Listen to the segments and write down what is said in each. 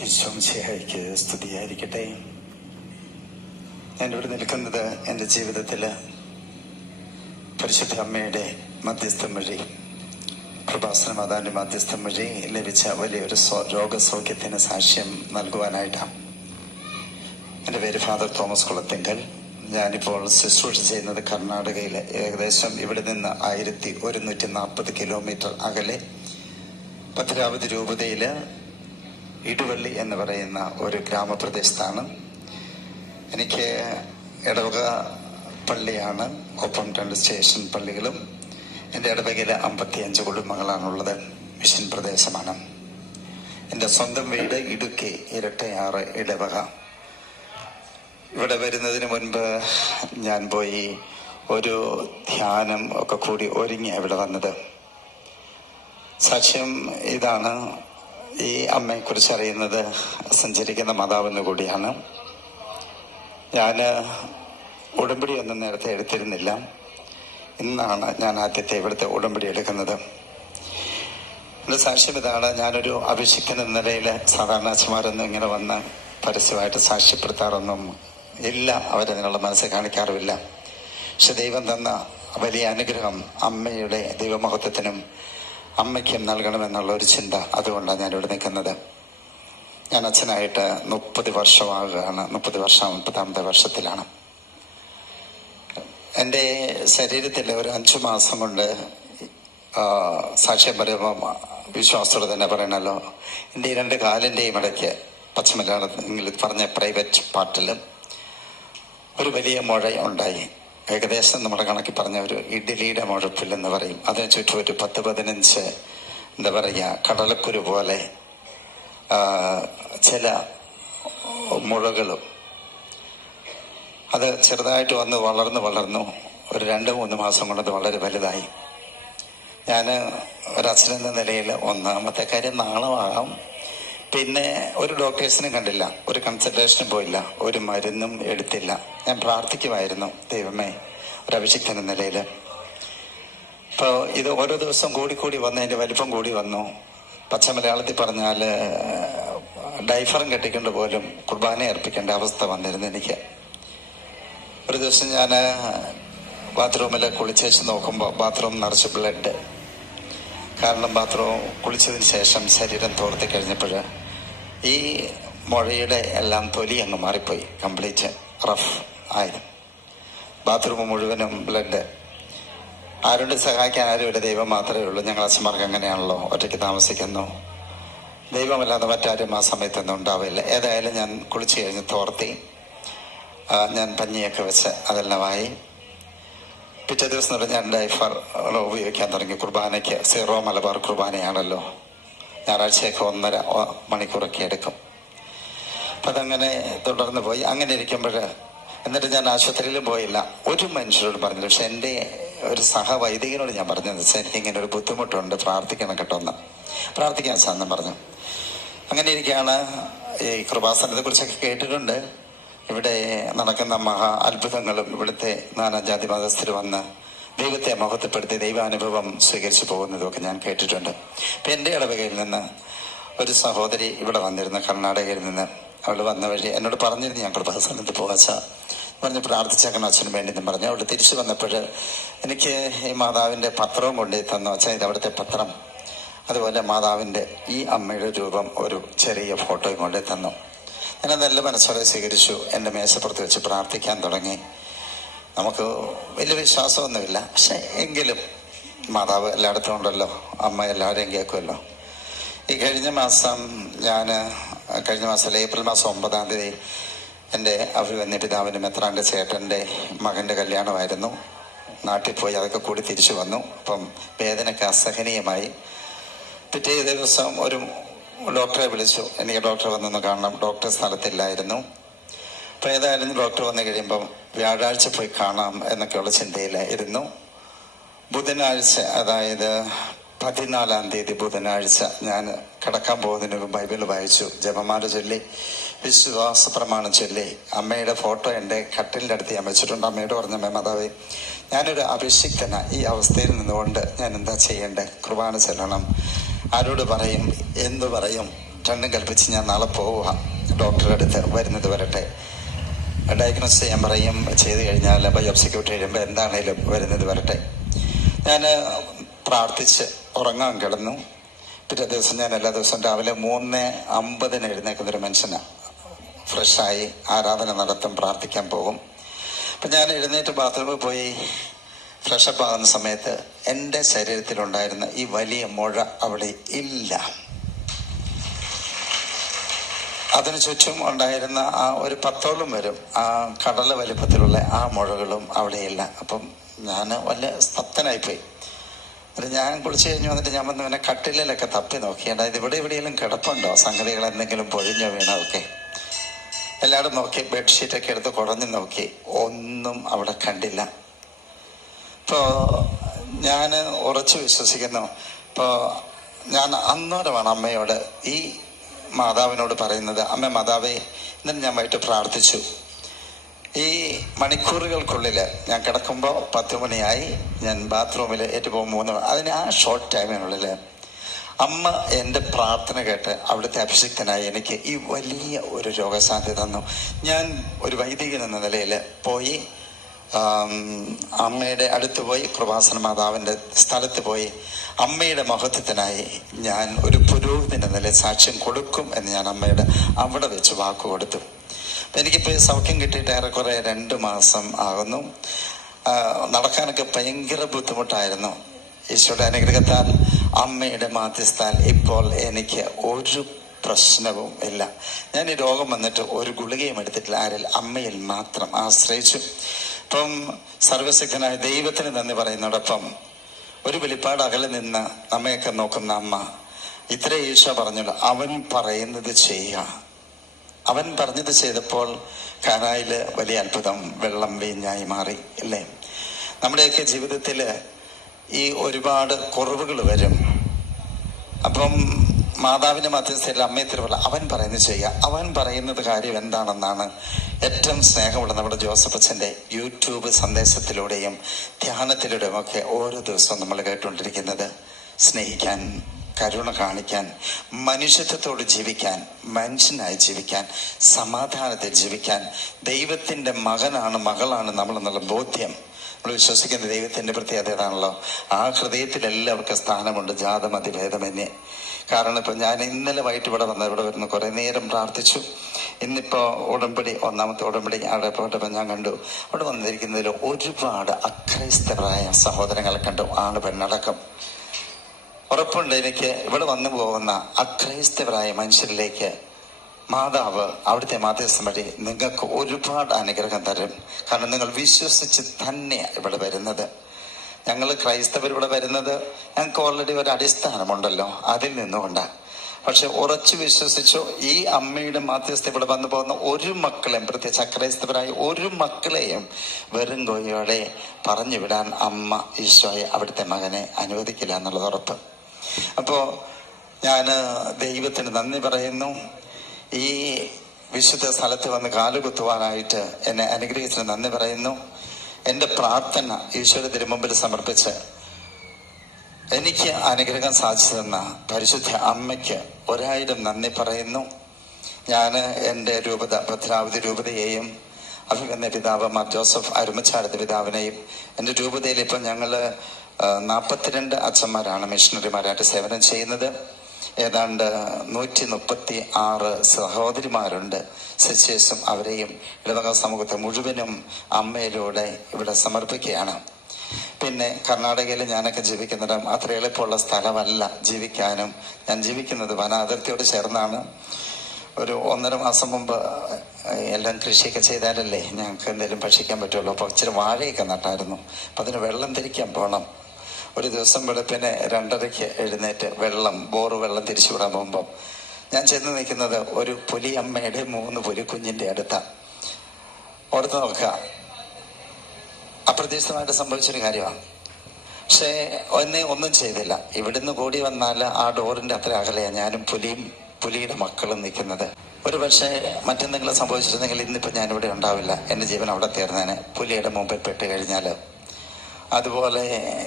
യേശുശിഹായിക്ക് സ്തുതിയായിരിക്കട്ടെ. ഞാനിവിടെ നിൽക്കുന്നത് എന്റെ ജീവിതത്തിൽ പരിശുദ്ധ അമ്മയുടെ മധ്യസ്ഥം വഴി പ്രഭാസന മാതാവിന്റെ മധ്യസ്ഥം വഴി ലഭിച്ച വലിയൊരു രോഗസൗഖ്യത്തിന് സാക്ഷ്യം നൽകുവാനായിട്ടാണ്. എന്റെ പേര് ഫാദർ തോമസ് കുളത്തിങ്കൽ. ഞാനിപ്പോൾ ശുശ്രൂഷ ചെയ്യുന്നത് കർണാടകയിൽ ഏകദേശം ഇവിടെ നിന്ന് ആയിരത്തി ഒരുന്നൂറ്റി നാൽപ്പത് കിലോമീറ്റർ അകലെ. ഭദ്രാവതി രൂപതയിൽ ഇടുവള്ളി എന്ന് പറയുന്ന ഒരു ഗ്രാമപ്രദേശത്താണ്. എനിക്ക് ഇടവക പള്ളിയാണ് ഒപ്പം രണ്ട് സ്റ്റേഷൻ പള്ളികളും. എന്റെ ഇടവകയിലെ അമ്പത്തിയഞ്ച് കുടുംബങ്ങളാണുള്ളത്. മിഷൻ പ്രദേശമാണ്. എന്റെ സ്വന്തം വീട് ഇടുക്കി ഇരട്ടയാറ് ഇടവക ഇവിടെ വരുന്നതിന് മുൻപ് ഞാൻ പോയി ഒരു ധ്യാനം ഒക്കെ കൂടി ഒരുങ്ങി ഇവിടെ വന്നത്. സാക്ഷ്യം ഇതാണ്. ഈ അമ്മയെക്കുറിച്ച് അറിയുന്നത് സഞ്ചരിക്കുന്ന മാതാവെന്ന് കൂടിയാണ്. ഞാൻ ഉടമ്പടി ഒന്നും നേരത്തെ എടുത്തിരുന്നില്ല. ഇന്നാണ് ഞാൻ ആദ്യത്തെ ഇവിടുത്തെ ഉടമ്പടി എടുക്കുന്നത്. എന്റെ സാക്ഷ്യം ഇതാണ്. ഞാനൊരു അഭിഷിക്തൻ എന്ന നിലയിൽ സാധാരണ അച്ഛന്മാരൊന്നും ഇങ്ങനെ വന്ന് പരസ്യമായിട്ട് സാക്ഷ്യപ്പെടുത്താറൊന്നും ഇല്ല. അവരതിനുള്ള മനസ്സ് കാണിക്കാറുമില്ല. പക്ഷെ ദൈവം തന്ന വലിയ അനുഗ്രഹം അമ്മയുടെ ദൈവമഹത്വത്തിനും അമ്മയ്ക്കും നൽകണമെന്നുള്ള ഒരു ചിന്ത അതുകൊണ്ടാണ് ഞാൻ ഇവിടെ നിൽക്കുന്നത്. ഞാൻ അച്ഛനായിട്ട് മുപ്പത് വർഷമാകുകയാണ്. മുപ്പത് വർഷം മുപ്പതാമത്തെ വർഷത്തിലാണ്. എന്റെ ശരീരത്തിൽ ഒരു അഞ്ചു മാസം കൊണ്ട് സാക്ഷ്യം പറയുമ്പോൾ വിശ്വാസത്തോടെ തന്നെ പറയണല്ലോ. എന്റെ രണ്ട് കാലിന്റെയും ഇടയ്ക്ക് പച്ചമലയാളത്തിൽ പറഞ്ഞ പ്രൈവറ്റ് പാർട്ടിലും ഒരു വലിയ മുഴ ഉണ്ടായി ഏകദേശം നമ്മുടെ കണക്കി പറഞ്ഞ ഒരു ഇഡ്ഡലിയുടെ മുഴപ്പിൽ എന്ന് പറയും. അതിന് ചുറ്റും ഒരു പത്ത് പതിനഞ്ച് എന്താ പറയുക കടലക്കുരു പോലെ ചില മുഴകളും. അത് ചെറുതായിട്ട് വന്ന് വളർന്നു വളർന്നു. ഒരു രണ്ട് മൂന്ന് മാസം കൊണ്ട് അത് വളരെ വലുതായി. ഞാൻ ഒരച്ഛനെന്ന നിലയിൽ ഒന്നാമത്തെ കാര്യം നാളമാകാം പിന്നെ ഒരു ഡോക്ടേഴ്സിനും കണ്ടില്ല ഒരു കൺസൾട്ടേഷനും പോയില്ല ഒരു മരുന്നും എടുത്തില്ല. ഞാൻ പ്രാർത്ഥിക്കുമായിരുന്നു ദൈവമേ ഒരു അഭിഷിക്തൻ എന്ന നിലയിൽ ഇപ്പോൾ ഇത് ഓരോ ദിവസം കൂടി കൂടി വന്ന് അതിന്റെ വലിപ്പം കൂടി വന്നു. പച്ച മലയാളത്തിൽ പറഞ്ഞാൽ ഡൈഫറും കെട്ടിക്കൊണ്ട് പോലും കുർബാന അർപ്പിക്കേണ്ട അവസ്ഥ വന്നിരുന്നു എനിക്ക്. ഒരു ദിവസം ഞാൻ ബാത്റൂമിൽ കുളിച്ചേച്ച് നോക്കുമ്പോൾ ബാത്റൂം നിറച്ച് ബ്ലഡ് കാരണം ബാത്റൂം കുളിച്ചതിന് ശേഷം ശരീരം തോർത്തി കഴിഞ്ഞപ്പോൾ ഈ മുഴയുടെ എല്ലാം തൊലി അങ്ങ് മാറിപ്പോയി. കംപ്ലീറ്റ് റഫ് ആയിരുന്നു ബാത്റൂം മുഴുവനും ബ്ലഡ് ആരോട് സഹായിക്കാൻ ആരുമില്ല ദൈവം മാത്രമേ ഉള്ളൂ. ഞങ്ങൾ അച്ഛന്മാർക്ക് എങ്ങനെയാണല്ലോ ഒറ്റയ്ക്ക് താമസിക്കുന്നു. ദൈവമല്ലാതെ മറ്റാരും ആ സമയത്തൊന്നും ഉണ്ടാവില്ല. ഏതായാലും ഞാൻ കുളിച്ച് കഴിഞ്ഞ് തോർത്തി. ഞാൻ പഞ്ഞിയൊക്കെ വെച്ച് അതെല്ലാമായി പിറ്റേ ദിവസം തൊട്ട് ഞാൻ ഡൈഫർ ഉപയോഗിക്കാൻ തുടങ്ങി. കുർബാനയ്ക്ക് സീറോ മലബാർ കുർബാനയാണല്ലോ. ഞായറാഴ്ചയൊക്കെ ഒന്നര മണിക്കൂറൊക്കെ എടുക്കും. അപ്പം അതങ്ങനെ തുടർന്ന് പോയി. അങ്ങനെ ഇരിക്കുമ്പോൾ എന്നിട്ട് ഞാൻ ആശുപത്രിയിലും പോയില്ല. ഒരു മനുഷ്യരോട് പറഞ്ഞില്ല. പക്ഷെ എന്റെ ഒരു സഹവൈദികനോട് ഞാൻ പറഞ്ഞത് വെച്ചാൽ എനിക്ക് ഇങ്ങനെ ഒരു ബുദ്ധിമുട്ടുണ്ട്. പ്രാർത്ഥിക്കണം കേട്ടോ എന്ന്. പ്രാർത്ഥിക്കാൻ സാധനം പറഞ്ഞു. അങ്ങനെ ഇരിക്കുകയാണ്. ഈ കൃപാസനത്തെ കുറിച്ചൊക്കെ കേട്ടിട്ടുണ്ട്. ഇവിടെ നടക്കുന്ന മഹാ അത്ഭുതങ്ങളും ഇവിടുത്തെ നാനാജാതി മതസ്ഥർ വന്ന് ദൈവത്തെ മഹത്വപ്പെടുത്തി ദൈവാനുഭവം സ്വീകരിച്ചു പോകുന്നതൊക്കെ ഞാൻ കേട്ടിട്ടുണ്ട്. ഇപ്പം എന്റെ ഇടവകയിൽ നിന്ന് ഒരു സഹോദരി ഇവിടെ വന്നിരുന്നു കർണാടകയിൽ നിന്ന്. അവൾ വന്ന വഴി എന്നോട് പറഞ്ഞിരുന്നു ഞാൻ കൃപാസനത്തിൽ പോകാച്ച പറഞ്ഞ് പ്രാർത്ഥിച്ചേക്കണം അച്ഛനും വേണ്ടി പറഞ്ഞു. അവൾ തിരിച്ചു വന്നപ്പോൾ എനിക്ക് ഈ മാതാവിന്റെ പത്രവും കൊണ്ട് തന്നു. അച്ഛൻ ഇത് അവിടുത്തെ പത്രം. അതുപോലെ മാതാവിന്റെ ഈ അമ്മയുടെ രൂപം ഒരു ചെറിയ ഫോട്ടോയും കൊണ്ടേ തന്നു. ഞാൻ നല്ല മനസ്സോടെ സ്വീകരിച്ചു. എന്റെ മേശപ്പുറത്ത് വെച്ച് പ്രാർത്ഥിക്കാൻ തുടങ്ങി. നമുക്ക് വലിയ വിശ്വാസമൊന്നുമില്ല പക്ഷെ എങ്കിലും മാതാവ് എല്ലായിടത്തും ഉണ്ടല്ലോ. അമ്മ എല്ലാവരെയും കേൾക്കുമല്ലോ. ഈ കഴിഞ്ഞ മാസം ഞാൻ കഴിഞ്ഞ മാസം ഏപ്രിൽ മാസം ഒമ്പതാം തീയതി എന്റെ അഭിവന്യ പിതാവിന്റെ മെത്രാന്റെ ചേട്ടന്റെ മകന്റെ കല്യാണമായിരുന്നു. നാട്ടിൽ പോയി അതൊക്കെ കൂടി തിരിച്ചു വന്നു. അപ്പം വേദനയ്ക്ക് അസഹനീയമായി. പിറ്റേ ദിവസം ഒരു ഡോക്ടറെ വിളിച്ചു. എനിക്ക് ഡോക്ടറെ വന്നൊന്ന് കാണണം. ഡോക്ടർ സ്ഥലത്തില്ലായിരുന്നു. അപ്പോൾ ഏതായാലും ഡോക്ടർ വന്നു കഴിയുമ്പം വ്യാഴാഴ്ച പോയി കാണാം എന്നൊക്കെയുള്ള ചിന്തയിലായിരുന്നു. ബുധനാഴ്ച അതായത് പതിനാലാം തീയതി ബുധനാഴ്ച ഞാൻ കിടക്കാൻ പോകുന്നതിന് ബൈബിൾ വായിച്ചു. ജപമാല ചൊല്ലി വിശ്വാസ പ്രമാണം ചൊല്ലി. അമ്മയുടെ ഫോട്ടോ എന്റെ കട്ടിലിന്റെ അടുത്ത് ഞാൻ വെച്ചിട്ടുണ്ട്. അമ്മയോട് പറഞ്ഞ അമ്മ മാതാവേ ഞാനൊരു അഭിഷിക്തന. ഈ അവസ്ഥയിൽ നിന്നുകൊണ്ട് ഞാൻ എന്താ ചെയ്യേണ്ടേ? കുർബാന ചെല്ലണം. ആരോട് പറയും? എന്തു പറയും? രണ്ടും കൽപ്പിച്ച് ഞാൻ നാളെ പോവുക. ഡോക്ടറെ അടുത്ത് വരുന്നത് വരട്ടെ. ഡയഗ്നോസ് ചെയ്യാൻ പറയും ചെയ്ത് കഴിഞ്ഞാൽ ബയോപ്സിക്ക് വിട്ട് കഴിയുമ്പോൾ എന്താണേലും വരുന്നത് വരട്ടെ. ഞാൻ പ്രാർത്ഥിച്ച് ഉറങ്ങാൻ കിടന്നു. പിറ്റേ ദിവസം ഞാൻ എല്ലാ ദിവസവും രാവിലെ മൂന്ന് അമ്പതിന് എഴുന്നേക്കുന്ന ഒരു മനുഷ്യനാണ് ഫ്രഷായി ആരാധന നടത്തും പ്രാർത്ഥിക്കാൻ പോകും. അപ്പം ഞാൻ എഴുന്നേറ്റ് ബാത്റൂമിൽ പോയി ഫ്രഷപ്പ് ആകുന്ന സമയത്ത് എന്റെ ശരീരത്തിലുണ്ടായിരുന്ന ഈ വലിയ മുഴ അവിടെ ഇല്ല. അതിനു ചുറ്റും ഉണ്ടായിരുന്ന ആ ഒരു പത്തോളം വരും ആ കടല വലിപ്പത്തിലുള്ള ആ മുഴകളും അവിടെയില്ല. അപ്പം ഞാൻ വല്ല സ്തബ്ധനായിപ്പോയി. എന്നിട്ട് ഞാൻ കുളിച്ച് കഴിഞ്ഞ് വന്നിട്ട് ഞാൻ വന്ന് ഇവനെ കട്ടിലൊക്കെ തപ്പി നോക്കി. അതായത് ഇവിടെ എവിടെയെങ്കിലും കിടപ്പുണ്ടോ? സംഗതികൾ എന്തെങ്കിലും പൊഴിഞ്ഞോ വീണോ ഒക്കെ എല്ലാവരും നോക്കി ബെഡ്ഷീറ്റൊക്കെ എടുത്ത് കുടഞ്ഞു നോക്കി. ഒന്നും അവിടെ കണ്ടില്ല. ഇപ്പോൾ ഞാൻ ഉറച്ചു വിശ്വസിക്കുന്നു. ഇപ്പോൾ ഞാൻ അന്നേരമാണ് അമ്മയോട് ഈ മാതാവിനോട് പറയുന്നത് അമ്മ മാതാവേ ഇന്നലെ ഞാൻ വൈകിട്ട് പ്രാർത്ഥിച്ചു. ഈ മണിക്കൂറുകൾക്കുള്ളിൽ ഞാൻ കിടക്കുമ്പോൾ പത്ത് മണിയായി ഞാൻ ബാത്റൂമിൽ ഏറ്റവും മൂന്ന് മണി അതിന് ആ ഷോർട്ട് ടൈമിനുള്ളിൽ അമ്മ എന്റെ പ്രാർത്ഥന കേട്ട് അവിടുത്തെ അഭിഷിക്തനായി എനിക്ക് ഈ വലിയ ഒരു രോഗസാധ്യത തന്നു. ഞാൻ ഒരു വൈദികൻ എന്ന നിലയിൽ പോയി അമ്മയുടെ അടുത്ത് പോയി കൃപാസന മാതാവിന്റെ സ്ഥലത്ത് പോയി. അമ്മയുടെ മഹത്വത്തിനായി ഞാൻ ഒരു പുരോഹിതന്റെ നില സാക്ഷ്യം കൊടുക്കും എന്ന് ഞാൻ അമ്മയുടെ അവിടെ വെച്ച് വാക്ക് കൊടുത്തു. അപ്പം എനിക്കിപ്പോൾ സൗഖ്യം കിട്ടിയിട്ട് ഏറെക്കുറെ രണ്ട് മാസം ആകുന്നു. നടക്കാനൊക്കെ ഭയങ്കര ബുദ്ധിമുട്ടായിരുന്നു. ഈശോയുടെ അനുഗ്രഹത്താൽ അമ്മയുടെ മാധ്യസ്ഥാൽ ഇപ്പോൾ എനിക്ക് ഒരു പ്രശ്നവും ഇല്ല. ഞാൻ ഈ രോഗം വന്നിട്ട് ഒരു ഗുളികയും എടുത്തിട്ടില്ല. ആരിൽ? അമ്മയിൽ മാത്രം ആശ്രയിച്ചു. ഇപ്പം സർവശക്തനായ ദൈവത്തിന് നന്ദി പറയുന്നതോടൊപ്പം ഒരു വെളിപ്പാട് അകലെ നിന്ന് നമ്മയൊക്കെ നോക്കുന്ന അമ്മ ഇത്ര ഈശോ പറഞ്ഞു അവൻ പറയുന്നത് ചെയ്യുക. അവൻ പറഞ്ഞത് ചെയ്തപ്പോൾ കാനായിൽ വലിയ അത്ഭുതം വെള്ളം വീഞ്ഞായി മാറി അല്ലേ? നമ്മുടെയൊക്കെ ജീവിതത്തിൽ ഈ ഒരുപാട് കുറവുകൾ വരും. അപ്പം മാതാവിന്റെ മധ്യസ്ഥയിൽ അമ്മയെ തിരുവല്ല. അവൻ പറയുന്നത് ചെയ്യുക. അവൻ പറയുന്നത് കാര്യം എന്താണെന്നാണ് ഏറ്റവും സ്നേഹമുള്ള നമ്മുടെ ജോസഫ് അച്ഛന്റെ യൂട്യൂബ് സന്ദേശത്തിലൂടെയും ധ്യാനത്തിലൂടെയും ഒക്കെ ഓരോ ദിവസവും നമ്മൾ കേട്ടുകൊണ്ടിരിക്കുന്നത്. സ്നേഹിക്കാൻ കരുണ കാണിക്കാൻ മനുഷ്യത്വത്തോട് ജീവിക്കാൻ മനുഷ്യനായി ജീവിക്കാൻ സമാധാനത്തിൽ ജീവിക്കാൻ ദൈവത്തിന്റെ മകനാണ് മകളാണ് നമ്മളെന്നുള്ള ബോധ്യം നമ്മൾ വിശ്വസിക്കുന്ന ദൈവത്തിന്റെ പ്രത്യേകത ഏതാണല്ലോ? ആ ഹൃദയത്തിൽ എല്ലാവർക്കും സ്ഥാനമുണ്ട് ജാതമതി ഭേദമന്യേ കാരണം ഇപ്പം ഞാൻ ഇന്നലെ വൈകിട്ട് ഇവിടെ വന്ന ഇവിടെ വരുന്ന കുറേ നേരം പ്രാർത്ഥിച്ചു. ഇന്നിപ്പോൾ ഉടമ്പടി ഒന്നാമത്തെ ഉടമ്പടി അവിടെ പോയപ്പോൾ ഞാൻ കണ്ടു. അവിടെ വന്നിരിക്കുന്നതിൽ ഒരുപാട് അക്രൈസ്തരായ സഹോദരങ്ങളെ കണ്ടു. ആണ് പെണ്ണടക്കം. ഉറപ്പുണ്ട് എനിക്ക് ഇവിടെ വന്നു പോകുന്ന അക്രൈസ്തവരായ മനുഷ്യരിലേക്ക് മാതാവ് അവിടുത്തെ മാധ്യസ്ഥം വഴി നിങ്ങൾക്ക് ഒരുപാട് അനുഗ്രഹം തരും. കാരണം നിങ്ങൾ വിശ്വസിച്ച് തന്നെ ഇവിടെ വരുന്നത്. ഞങ്ങൾ ക്രൈസ്തവർ ഇവിടെ വരുന്നത് ഞങ്ങൾക്ക് ഓൾറെഡി ഒരു അടിസ്ഥാനമുണ്ടല്ലോ. അതിൽ നിന്നുകൊണ്ടാണ് പക്ഷെ ഉറച്ചു വിശ്വസിച്ചു ഈ അമ്മയുടെ മാധ്യസ്ഥ ഇവിടെ വന്നു പോകുന്ന ഒരു മക്കളെയും പ്രത്യേകിച്ച് അക്രൈസ്തവരായ ഒരു മക്കളെയും വെറും കൊയ്യോടെ പറഞ്ഞു വിടാൻ അമ്മ ഈശോയെ അവിടുത്തെ മകനെ അനുവദിക്കില്ല എന്നുള്ളത് ഉറപ്പ്. അപ്പോൾ ഞാൻ ദൈവത്തിന് നന്ദി പറയുന്നു. ഈ വിശുദ്ധ സ്ഥലത്ത് വന്ന് കാലുകുത്തുവാനായിട്ട് എന്നെ അനുഗ്രഹിച്ചതിന് നന്ദി പറയുന്നു. എന്റെ പ്രാർത്ഥന ഈശ്വര തിരുമുമ്പിൽ സമർപ്പിച്ച് എനിക്ക് അനുഗ്രഹം സാധിച്ചതെന്ന പരിശുദ്ധ അമ്മയ്ക്ക് ഒരായിരം നന്ദി പറയുന്നു. ഞാൻ എന്റെ രൂപത ഭദ്രാവതി രൂപതയെയും അഭിമന്യ പിതാവ് മാർ ജോസഫ് അരുമച്ചാരത്തെ പിതാവിനെയും എന്റെ രൂപതയിൽ ഇപ്പം ഞങ്ങൾ നാൽപ്പത്തിരണ്ട് അച്ഛന്മാരാണ് മിഷണറിമാരായിട്ട് സേവനം ചെയ്യുന്നത്. ഏതാണ്ട് നൂറ്റി മുപ്പത്തി ആറ് സഹോദരിമാരുണ്ട്. സിസ്റ്റേഴ്സും അവരെയും ഇടവക സമൂഹത്തെ മുഴുവനും അമ്മയിലൂടെ ഇവിടെ സമർപ്പിക്കുകയാണ്. പിന്നെ കർണാടകയിൽ ഞാനൊക്കെ ജീവിക്കുന്നിടം അത്ര എളുപ്പമുള്ള സ്ഥലമല്ല ജീവിക്കാനും. ഞാൻ ജീവിക്കുന്നത് വന അതിർത്തിയോട് ചേർന്നാണ്. ഒരു ഒന്നര മാസം മുമ്പ് എല്ലാം കൃഷിയൊക്കെ ചെയ്താലല്ലേ ഞങ്ങൾക്ക് എന്തെങ്കിലും ഭക്ഷിക്കാൻ പറ്റുള്ളൂ. അപ്പോൾ ഇച്ചിരി വാഴയൊക്കെ നട്ടായിരുന്നു. അപ്പം അതിന് വെള്ളം തിരിക്കാൻ പോകണം ഒരു ദിവസം വെളുപ്പിന് രണ്ടരയ്ക്ക് എഴുന്നേറ്റ് വെള്ളം ബോറ് വെള്ളം തിരിച്ചു വിടാൻ പോകുമ്പം ഞാൻ ചെന്ന് നിൽക്കുന്നത് ഒരു പുലിയമ്മയുടെ മൂന്ന് പുലി പുലിക്കുഞ്ഞിന്റെ അടുത്താണ് ഓർത്ത് നോക്കുക. അപ്രതീക്ഷിതമായിട്ട് സംഭവിച്ചൊരു കാര്യമാണ്. പക്ഷേ എന്നെ ഒന്നും ചെയ്തില്ല. ഇവിടുന്ന് കൂടി വന്നാൽ ആ ഡോറിന്റെ അത്ര അകലെയാണ് ഞാനും പുലിയും പുലിയുടെ മക്കളും നിൽക്കുന്നത്. ഒരു പക്ഷേ മറ്റെന്തെങ്കിലും സംഭവിച്ചിരുന്നെങ്കിൽ ഇന്നിപ്പോൾ ഞാനിവിടെ ഉണ്ടാവില്ല. എന്റെ ജീവൻ അവിടെ തീർന്നേനെ. പുലിയുടെ മുമ്പിൽ പെട്ട് കഴിഞ്ഞാൽ അതുപോലെ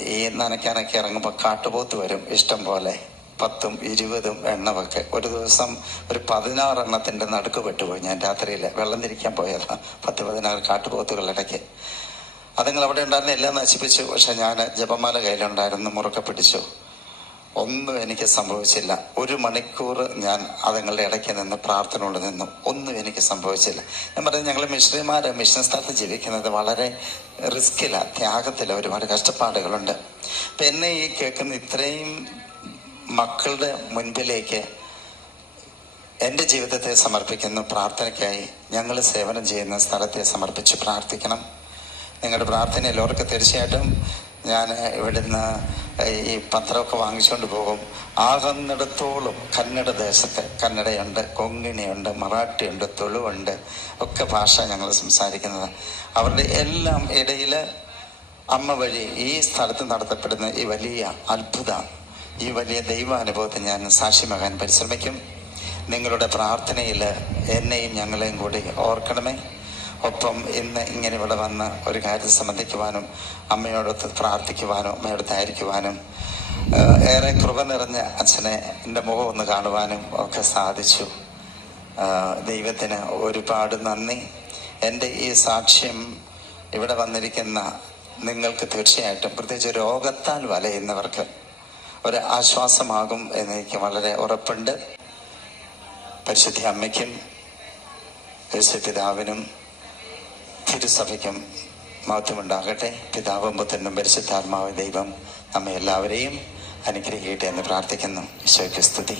ഈ നനയ്ക്കാനൊക്കെ ഇറങ്ങുമ്പോൾ കാട്ടുപോത്ത് വരും. ഇഷ്ടം പോലെ പത്തും ഇരുപതും എണ്ണമൊക്കെ. ഒരു ദിവസം ഒരു പതിനാറ് എണ്ണത്തിന്റെ നടുക്ക് പെട്ടുപോയി. ഞാൻ രാത്രിയിൽ വെള്ളം തിരിക്കാൻ പോയതാണ് പത്ത് പതിനാറ് കാട്ടുപോത്തുകളിടയ്ക്ക് അതുങ്ങൾ അവിടെ ഉണ്ടായിരുന്ന എല്ലാം നശിപ്പിച്ചു. പക്ഷെ ഞാൻ ജപമാല കയ്യിലുണ്ടായിരുന്നു. മുറുക്കെ പിടിച്ചു. ഒന്നും എനിക്ക് സംഭവിച്ചില്ല. ഒരു മണിക്കൂർ ഞാൻ അതുങ്ങളുടെ ഇടയ്ക്ക് നിന്ന് പ്രാർത്ഥന കൊണ്ട് നിന്നു. ഒന്നും എനിക്ക് സംഭവിച്ചില്ല. ഞാൻ പറഞ്ഞു ഞങ്ങൾ മിഷണറിമാർ മിഷൻ സ്ഥലത്ത് ജീവിക്കുന്നത് വളരെ റിസ്ക്കിലാണ് ത്യാഗത്തില. ഒരുപാട് കഷ്ടപ്പാടുകളുണ്ട്. അപ്പം എന്നെ ഈ കേൾക്കുന്ന ഇത്രയും മക്കളുടെ മുൻപിലേക്ക് എന്റെ ജീവിതത്തെ സമർപ്പിക്കുന്നു. പ്രാർത്ഥനയ്ക്കായി ഞങ്ങൾ സേവനം ചെയ്യുന്ന സ്ഥലത്തെ സമർപ്പിച്ച് പ്രാർത്ഥിക്കണം. നിങ്ങളുടെ പ്രാർത്ഥനയിൽ എല്ലാവർക്കും തീർച്ചയായിട്ടും ഞാൻ ഇവിടുന്ന് ഈ പത്രമൊക്കെ വാങ്ങിച്ചുകൊണ്ട് പോകും. ആകുന്നിടത്തോളം കന്നഡ ദേശത്ത് കന്നഡയുണ്ട് കൊങ്ങിണിയുണ്ട് മറാഠിയുണ്ട് തുളുവുണ്ട് ഒക്കെ ഭാഷ ഞങ്ങൾ സംസാരിക്കുന്നത്. അവരുടെ എല്ലാം ഇടയിൽ അമ്മ വഴി ഈ സ്ഥലത്ത് നടത്തപ്പെടുന്ന ഈ വലിയ അത്ഭുത ഈ വലിയ ദൈവാനുഭവത്തെ ഞാൻ സാക്ഷ്യമാകാൻ പരിശ്രമിക്കും. നിങ്ങളുടെ പ്രാർത്ഥനയിൽ എന്നെയും ഞങ്ങളെയും കൂടി ഓർക്കണമേ. ഒപ്പം ഇന്ന് ഇങ്ങനെ ഇവിടെ വന്ന് ഒരു കാര്യം സംബന്ധിക്കുവാനും അമ്മയോടൊത്ത് പ്രാർത്ഥിക്കുവാനും ഏഹ്, ഏറെ കൃപ നിറഞ്ഞ അച്ഛനെ എന്റെ മുഖം ഒന്ന് കാണുവാനും ഒക്കെ സാധിച്ചു. ദൈവത്തിന് ഒരുപാട് നന്ദി. എന്റെ ഈ സാക്ഷ്യം ഇവിടെ വന്നിരിക്കുന്ന നിങ്ങൾക്ക് തീർച്ചയായിട്ടും പ്രത്യേകിച്ച് രോഗത്താൽ വലയുന്നവർക്ക് ഒരു ആശ്വാസമാകും എന്നെനിക്ക് വളരെ ഉറപ്പുണ്ട്. പരിശുദ്ധി അമ്മയ്ക്കും യേശു പിതാവിനും തിരുസഭയ്ക്കും മഹത്വമുണ്ടാകട്ടെ പിതാവും പുത്രനും പരിശുദ്ധാത്മാവ് ദൈവം നമ്മെ എല്ലാവരെയും അനുഗ്രഹിക്കട്ടെ എന്ന് പ്രാർത്ഥിക്കുന്നു. ഈശോയ്ക്ക് സ്തുതി.